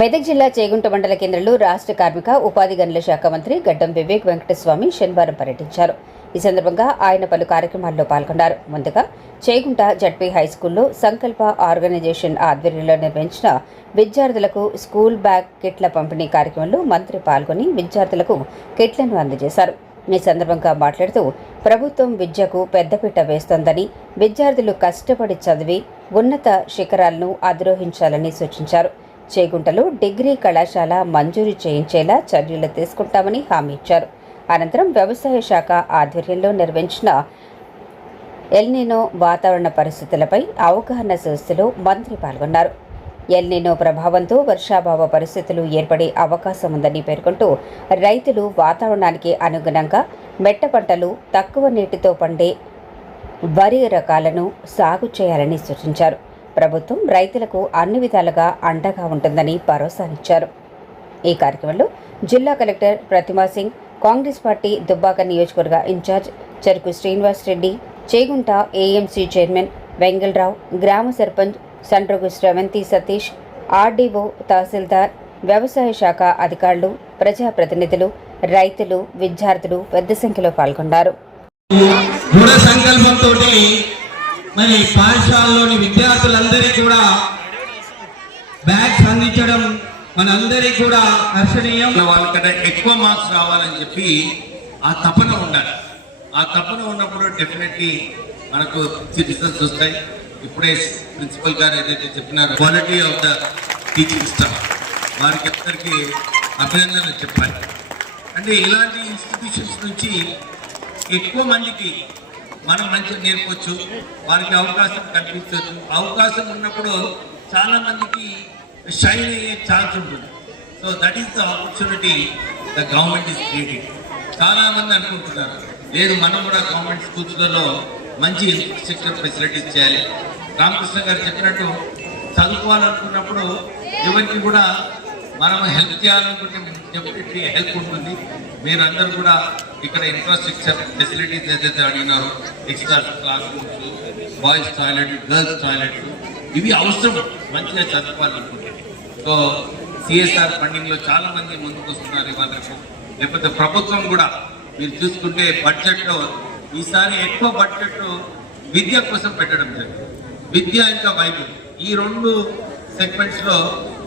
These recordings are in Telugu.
మెదక్ జిల్లా చేగుంట మండల కేంద్రంలో రాష్ట్ర కార్మిక ఉపాధి గనుల శాఖ మంత్రి గడ్డం వివేక్ వెంకటస్వామి శనివారం పర్యటించారు. ఈ సందర్భంగా ఆయన పలు కార్యక్రమాల్లో పాల్గొన్నారు. ముందుగా చేగుంట జడ్పీ హైస్కూల్లో సంకల్ప ఆర్గనైజేషన్ ఆధ్వర్యంలో నిర్వహించిన విద్యార్థులకు స్కూల్ బ్యాగ్ కిట్ల పంపిణీ కార్యక్రమంలో మంత్రి పాల్గొని విద్యార్థులకు కిట్లను అందజేశారు. ఈ సందర్భంగా మాట్లాడుతూ ప్రభుత్వం విద్యకు పెద్దపీట వేస్తోందని, విద్యార్థులు కష్టపడి చదివి ఉన్నత శిఖరాలను అధిరోహించాలని సూచించారు. చేగుంటలో డిగ్రీ కళాశాల మంజూరు చేయించేలా చర్యలు తీసుకుంటామని హామీ ఇచ్చారు. అనంతరం వ్యవసాయ శాఖ ఆధ్వర్యంలో నిర్వహించిన ఎల్నినో వాతావరణ పరిస్థితులపై అవగాహన సదస్సులో మంత్రి పాల్గొన్నారు. ఎల్నినో ప్రభావంతో వర్షాభావ పరిస్థితులు ఏర్పడే అవకాశం ఉందని పేర్కొంటూ రైతులు వాతావరణానికి అనుగుణంగా మెట్ట పంటలు, తక్కువ నీటితో పండే వరి రకాలను సాగు చేయాలని సూచించారు. ప్రభుత్వం రైతులకు అన్ని విధాలుగా అండగా ఉంటుందని భరోసానిచ్చారు. ఈ కార్యక్రమంలో జిల్లా కలెక్టర్ ప్రతిమా సింగ్, కాంగ్రెస్ పార్టీ దుబ్బాక నియోజకవర్గ ఇన్ఛార్జ్ చెరుకు శ్రీనివాస్ రెడ్డి, చేగుంట ఏఎంసీ చైర్మన్ వెంగళరావు, గ్రామ సర్పంచ్ సండ్రుగు శ్రవంతి సతీష్, ఆర్డీఓ, తహసీల్దార్, వ్యవసాయ శాఖ అధికారులు, ప్రజాప్రతినిధులు, రైతులు, విద్యార్థులు పెద్ద సంఖ్యలో పాల్గొన్నారు. మరి పాఠశాలలోని విద్యార్థులందరికీ కూడా బ్యాగ్స్ అందించడం మనందరికీ కూడా హర్షణీయం. వాళ్ళకన్నా ఎక్కువ మార్క్స్ రావాలని చెప్పి ఆ తపన ఉండాలి. ఆ తపన ఉన్నప్పుడు డెఫినెట్లీ మనకు రిజల్ట్స్ వస్తాయి. ఇప్పుడే ప్రిన్సిపల్ గారు ఏదైతే చెప్పినారో quality of the teaching staff, వారికి అందరికీ అభినందనలు చెప్పాలి. అంటే ఇలాంటి ఇన్స్టిట్యూషన్స్ నుంచి ఎక్కువ మందికి మనం మంచిగా నేర్పొచ్చు, వారికి అవకాశం కల్పించవచ్చు. అవకాశం ఉన్నప్పుడు చాలా మందికి షైన్ అయ్యే ఛాన్స్ ఉంటుంది. So that is the opportunity the government is creating. చాలా మంది అనుకుంటున్నారు, లేదు మనం కూడా గవర్నమెంట్ స్కూల్స్లలో మంచి ఇన్ఫ్రాస్ట్రక్చర్ ఫెసిలిటీస్ చేయాలి. రామకృష్ణ గారు చెప్పినట్టు చదువుకోవాలనుకున్నప్పుడు ఎవరికి కూడా మనం హెల్ప్ చేయాలనుకుంటే డెఫినెట్లీ హెల్ప్ ఉంటుంది. మీరందరూ కూడా ఇక్కడ ఇన్ఫ్రాస్ట్రక్చర్ ఫెసిలిటీస్ ఏదైతే అడిగినారో, extra class rooms, boys toilet, girls toilet, ఇవి అవసరం మంచిగా చదువుకోవాలనుకుంటే. సో సిఎస్ఆర్ ఫండింగ్లో చాలా మంది ముందుకు వస్తున్నారు ఇవాళ. లేకపోతే ప్రభుత్వం కూడా మీరు చూసుకుంటే బడ్జెట్లో ఈసారి ఎక్కువ బడ్జెట్ విద్య కోసం పెట్టడం జరిగింది. విద్య ఇంకా వైద్యం, ఈ రెండు సెగ్మెంట్స్లో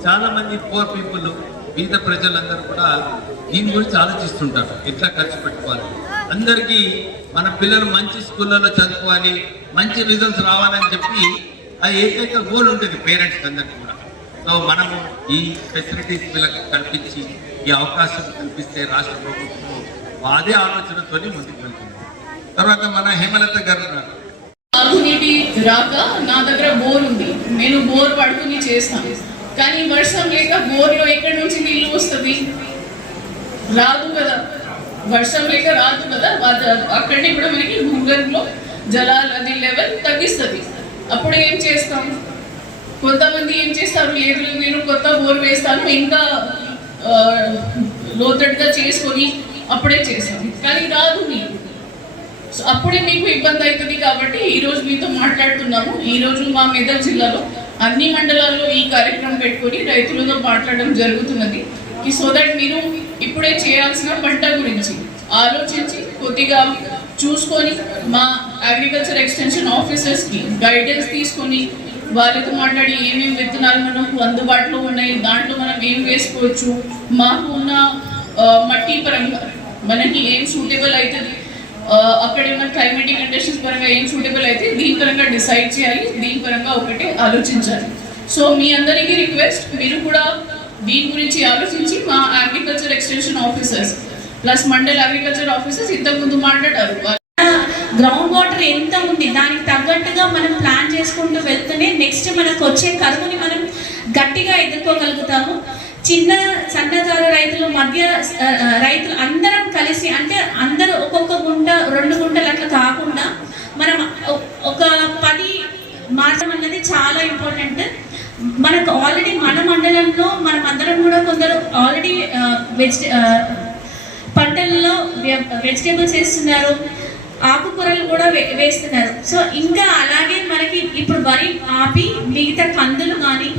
చాలా మంది పూర్ పీపుల్, పేద ప్రజలందరూ కూడా దీని గురించి ఆలోచిస్తుంటారు, ఎట్లా ఖర్చు పెట్టుకోవాలి. అందరికీ మన పిల్లలు మంచి స్కూళ్ళలో చదువుకోవాలి, మంచి రిజల్ట్స్ రావాలని చెప్పి ఆ ఏకైక గోల్ ఉంటుంది పేరెంట్స్ అందరికీ కూడా. సో మనము ఈ ఫెసిలిటీస్ వీళ్ళకి కల్పించి ఈ అవకాశం కల్పిస్తే రాష్ట్ర ప్రభుత్వం అదే ఆలోచనతో ముందుకు వెళ్తుంది. తర్వాత మన హేమలత గారు తాగునీటి రాక నా దగ్గర బోర్ ఉంది, నేను బోర్ పడుకుని చేస్తాను. కానీ వర్షం లేక బోర్లో ఎక్కడి నుంచి నీళ్లు వస్తుంది? రాదు కదా, వర్షం లేక రాదు కదా. అక్కడనే కూడా మనకి భూగర్భంలో జలాల లెవెల్ తగ్గిస్తుంది. అప్పుడు ఏం చేస్తాం? కొంతమంది ఏం చేస్తారు, లేదు నేను కొత్త బోర్ వేస్తాను, ఇంకా లోతట్టుగా చేసుకొని అప్పుడే చేస్తాం. కానీ రాదు నీళ్ళు, అప్పుడే మీకు ఇబ్బంది అవుతుంది. కాబట్టి ఈరోజు మీతో మాట్లాడుతున్నాము. ఈరోజు మా మెదక్ జిల్లాలో అన్ని మండలాల్లో ఈ కార్యక్రమం పెట్టుకొని రైతులతో మాట్లాడడం జరుగుతున్నది. సో దట్ మీరు ఇప్పుడే చేయాల్సిన పంట గురించి ఆలోచించి కొద్దిగా చూసుకొని మా అగ్రికల్చర్ ఎక్స్టెన్షన్ ఆఫీసర్స్కి గైడెన్స్ తీసుకొని వాళ్ళతో మాట్లాడి ఏమేమి విత్తనాలు మనకు అందుబాటులో ఉన్నాయి, దాంట్లో మనం ఏం వేసుకోవచ్చు, మాకు ఉన్న మట్టి పరంగా మనకి ఏం సూటబుల్ అవుతుంది, అక్కడ ఉన్న క్లైమేటిక్ కండిషన్స్ పరంగా ఏం సూటబుల్ అయితే దీని పరంగా డిసైడ్ చేయాలి, దీని పరంగా ఒకటి ఆలోచించాలి. సో మీ అందరికీ రిక్వెస్ట్, మీరు కూడా దీని గురించి ఆలోచించి మా agriculture extension officers plus mandal agriculture officers ఇంతకుముందు మాట్లాడారు. గ్రౌండ్ వాటర్ ఎంత ఉంది దానికి తగ్గట్టుగా మనం ప్లాన్ చేసుకుంటూ వెళ్తూనే నెక్స్ట్ మనకు వచ్చే కరువుని మనం గట్టిగా ఎదుర్కోగలుగుతాము. చిన్న సన్నకారు రైతులు, మధ్య రైతులు అందరం కలిసి, అంటే అందరూ ఒక్కొక్క గుంట 2 గుంటలు అట్లా కాకుండా మనం ఒక 10 మార్చడం అన్నది చాలా ఇంపార్టెంట్. మనకు ఆల్రెడీ మన మండలంలో మనం అందరం కూడా కొందరు ఆల్రెడీ పంటల్లో వెజిటేబుల్స్ వేస్తున్నారు, ఆకుకూరలు కూడా వేస్తున్నారు. సో ఇంకా అలాగే మనకి ఇప్పుడు వరి ఆపి మిగతా కందులు కానీ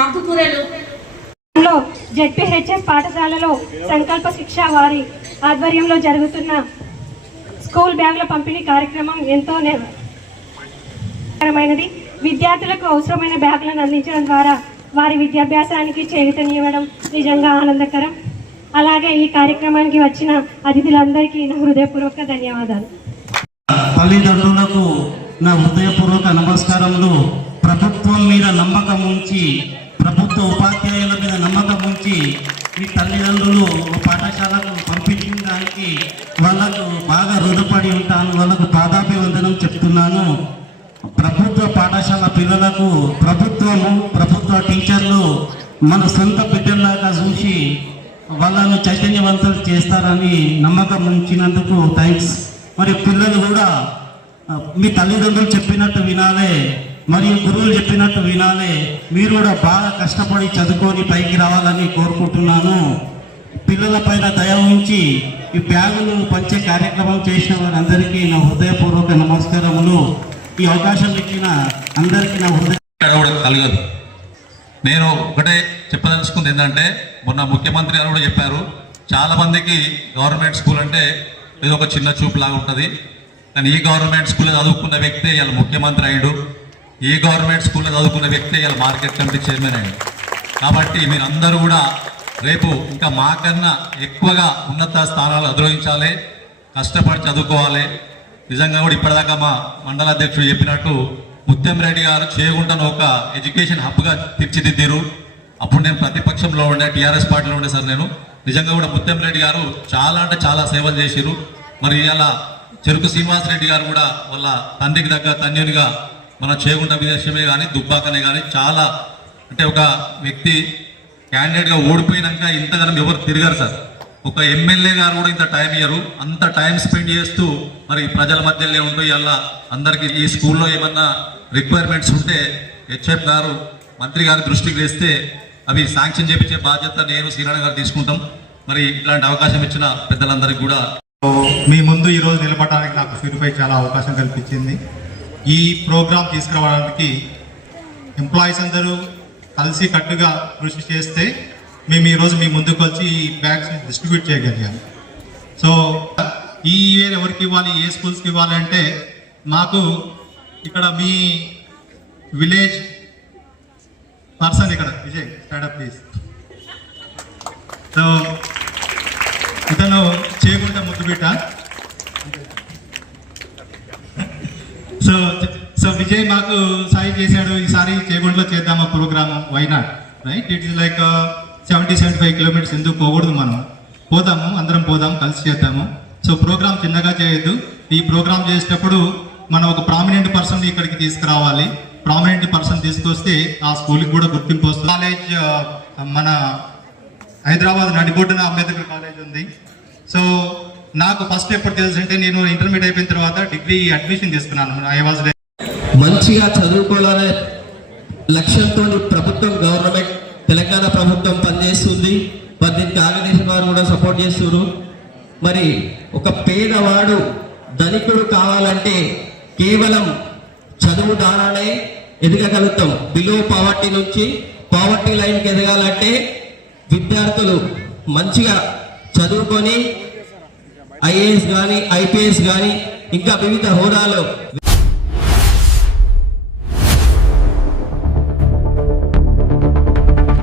ఆకుకూరలు లో జెడ్పీహెచ్ఎస్ పాఠశాలలో సంకల్ప శిక్ష వారి ఆధ్వర్యంలో జరుగుతున్న స్కూల్ బ్యాగుల పంపిణీ కార్యక్రమం ఎంతో మైనది. విద్యార్థులకు అవసరమైన బ్యాగులను అందించడం ద్వారా వారి విద్యాభ్యాసానికి చేయూతనివ్వడం నిజంగా ఆనందకరం. అలాగే ఈ కార్యక్రమానికి వచ్చిన అతిథులందరికీ నా హృదయపూర్వక ధన్యవాదాలు. తల్లిదండ్రులకు నా హృదయపూర్వక నమస్కారములు. ప్రభుత్వం మీద నమ్మకం ఉంచి, ప్రభుత్వ ఉపాధ్యాయుల మీద నమ్మకం ఉంచి ఈ తల్లిదండ్రులు పాఠశాలకు పంపించడానికి వాళ్ళకు బాగా రుణపడి ఉంటాను. వాళ్ళకు పాదాభివందనం చెప్తున్నాను. ప్రభుత్వ పాఠశాల పిల్లలకు ప్రభుత్వ టీచర్లు మన సొంత బిడ్డల్లాగా చూసి వాళ్ళను చైతన్యవంతులు చేస్తారని నమ్మకం ఉంచినందుకు థ్యాంక్స్. మరి పిల్లలు కూడా మీ తల్లిదండ్రులు చెప్పినట్టు వినాలి, మరియు గురువులు చెప్పినట్టు వినాలి. మీరు కూడా బాగా కష్టపడి చదువుకొని పైకి రావాలని కోరుకుంటున్నాను. పిల్లల పైన దయ ఉంచి ఈ బ్యాగులు పంచే కార్యక్రమం చేసిన వారందరికీ నా హృదయపూర్వక నమస్కారములు. ఈ అవకాశం ఇచ్చిన అందరికీ నా హృదయ కలగదు. నేను ఒకటే చెప్పదలుచుకుంది ఏంటంటే, మొన్న ముఖ్యమంత్రి గారు కూడా చెప్పారు, చాలా మందికి గవర్నమెంట్ స్కూల్ అంటే ఏదో ఒక చిన్న చూపు లాగా ఉంటుంది. కానీ ఈ గవర్నమెంట్ స్కూల్లో చదువుకున్న వ్యక్తే ఇలా ముఖ్యమంత్రి అయ్యాడు. ఈ గవర్నమెంట్ స్కూల్లో చదువుకున్న వ్యక్తే ఇలా మార్కెట్ కమిటీ చైర్మన్ అయ్యాడు. కాబట్టి మీరందరూ కూడా రేపు ఇంకా మాకన్నా ఎక్కువగా ఉన్నత స్థానాలు అధిరోహించాలి, కష్టపడి చదువుకోవాలి. నిజంగా కూడా ఇప్పటిదాకా మా మండల అధ్యక్షుడు చెప్పినట్టు ముత్యం రెడ్డి గారు చేగుంటను ఒక ఎడ్యుకేషన్ హబ్గా తీర్చిదిద్దారు. అప్పుడు నేను ప్రతిపక్షంలో ఉండే, టీఆర్ఎస్ పార్టీలో ఉండే సార్. నేను నిజంగా కూడా ముత్యం రెడ్డి గారు చాలా అంటే చాలా సేవలు చేశారు. మరి ఇవాళ చెరుకు శ్రీనివాసరెడ్డి గారు కూడా వాళ్ళ తండ్రికి దగ్గర తన్యునిగా మన చేగుంట విదేశమే కానీ దుబ్బాకనే కానీ చాలా అంటే ఒక వ్యక్తి క్యాండిడేట్గా ఓడిపోయినాక ఇంతగానం ఎవరు తిరిగారు సార్. ఒక ఎమ్మెల్యే గారు కూడా ఇంత టైం ఇయ్యరు. అంత టైం స్పెండ్ చేస్తూ మరి ప్రజల మధ్యలో ఉంటూ ఇలా అందరికీ ఈ స్కూల్లో ఏమన్నా రిక్వైర్మెంట్స్ ఉంటే హెచ్ఎఫ్ గారు మంత్రి గారి దృష్టికి వేస్తే అవి శాంక్షన్ చేయించే బాధ్యత నేను శ్రీనారాయణ గారు తీసుకుంటాం. మరి ఇట్లాంటి అవకాశం ఇచ్చిన పెద్దలందరికీ కూడా మీ ముందు ఈరోజు నిలబడడానికి నాకు ప్యూరిఫై చాలా అవకాశం కల్పించింది. ఈ ప్రోగ్రాం తీసుకురావడానికి ఎంప్లాయీస్ అందరూ కలిసి కట్టుగా కృషి చేస్తే మేము ఈరోజు మీ ముందుకు వచ్చి ఈ బ్యాగ్స్ని డిస్ట్రిబ్యూట్ చేయగలిగాము. సో ఈ ఇయర్ ఎవరికి ఇవ్వాలి, ఏ స్కూల్స్కి ఇవ్వాలి అంటే, మాకు ఇక్కడ మీ విలేజ్ పర్సన్ ఇక్కడ విజయ్ స్టార్ట్అప్ ప్లీజ్. సో ఇతను చేయకుండా ముద్దుబిట్ట. సో విజయ్ మాకు సాయి చేశాడు, ఈసారి చేగుంటలో చేద్దామా programme, why not right. It is like 70-75 kilometres ఎందుకు పోకూడదు, మనం పోదాము, అందరం పోదాం, కలిసి చేద్దాము. సో ప్రోగ్రామ్ చిన్నగా చేయొద్దు. ఈ ప్రోగ్రామ్ చేసేటప్పుడు మనం ఒక ప్రామినెంట్ పర్సన్ ఇక్కడికి తీసుకురావాలి. ప్రామినెంట్ పర్సన్ తీసుకొస్తే ఆ స్కూల్కి కూడా గుర్తింపు వస్తుంది. కాలేజ్ మన హైదరాబాద్ నడిబొడ్డున అంబేద్కర్ కాలేజ్ ఉంది. సో నాకు ఫస్ట్ ఎప్పుడు తెలుసు అంటే, నేను ఇంటర్మీడియట్ అయిపోయిన తర్వాత డిగ్రీ అడ్మిషన్ తీసుకున్నాను. ఐ వాజ్ మంచిగా చదువుకోవాలనే లక్ష్యంతో ప్రభుత్వం, గవర్నమెంట్ తెలంగాణ ప్రభుత్వం పనిచేస్తుంది. మరి దీనికి ఆర్గనైజేషన్ వారు కూడా సపోర్ట్ చేస్తున్నారు. మరి ఒక పేదవాడు ధనికుడు కావాలంటే కేవలం చదువు ద్వారానే ఎదగగలుగుతాం. బిలో పావర్టీ నుంచి పావర్టీ లైన్కి ఎదగాలంటే విద్యార్థులు మంచిగా చదువుకొని ఐఏఎస్ కానీ, ఐపీఎస్ కానీ, ఇంకా వివిధ హోదాలో